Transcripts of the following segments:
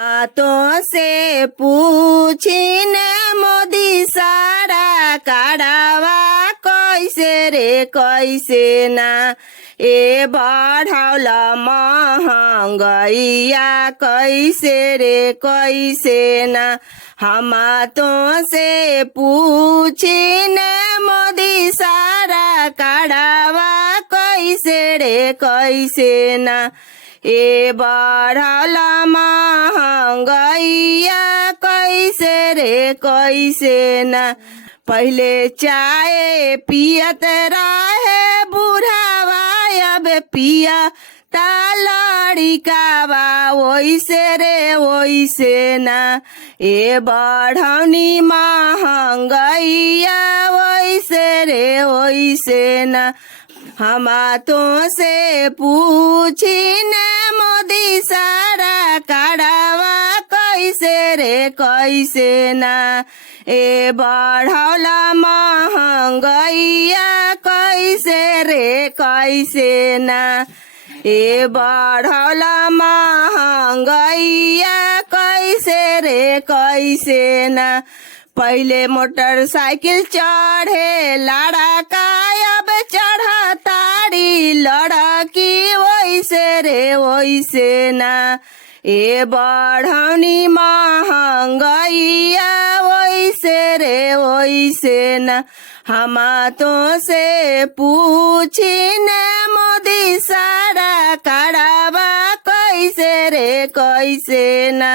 तो से पूछिन मोदी सारा काढ़ावा कैसे रे कैसे ना ए बढ़ौल महंगैया कैसे रे कैसे ना हम तो से पूछिन मोदी सारा काढ़ावा कैसे रे कैसे ना ए बढ़ल महंगैया कैसे रे कैसे ना पहले चाय पियत रहे बुढ़ावा अब पिया ता लड़िकावा वैसे रे वैसे ना ए बढ़ौनी महंगैया वैसे रे वैसे ना हम तो से पूछिन मोदी सारा काढ़ावा कैसे रे कैसे ना ए बढ़ौल महंगैया कैसे रे कैसे ना ए बढ़ौल महंगैया कैसे रे कैसे ना पहले मोटरसाइकिल चढ़े लड़का अब चढ़ा तारी लड़की वैसे रे वैसे ना ए बढ़ौनी महंगैया वैसे रे वैसे ना हम तो से पूछिन मोदी सारा काढ़ावा कैसे रे कैसे ना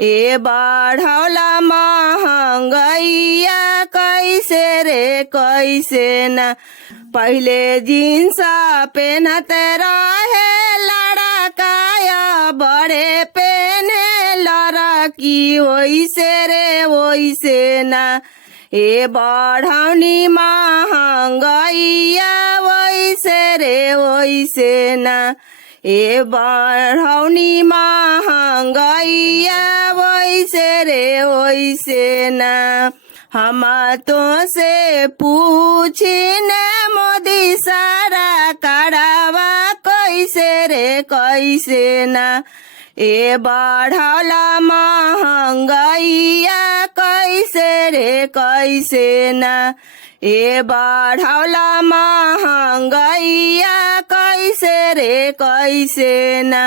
ए बढ़ौल महंगैया कैसे रे कैसे ना पहले जींस पहनत रहे लड़का बड़े पहने लड़की वैसे रे वैसे ना ए बढ़ौनी महंगैया वैसे रे वैसे ना ए बढ़ौनी महंगैया वैसे रे वैसे ना हम तो से पूछिन मोदी सारा काढ़ावा कैसे रे कैसे ना ए बढ़ौल महंगैया कैसे रे कैसे ना ए बढ़ौल महंगैया कैसे रे कैसे ना।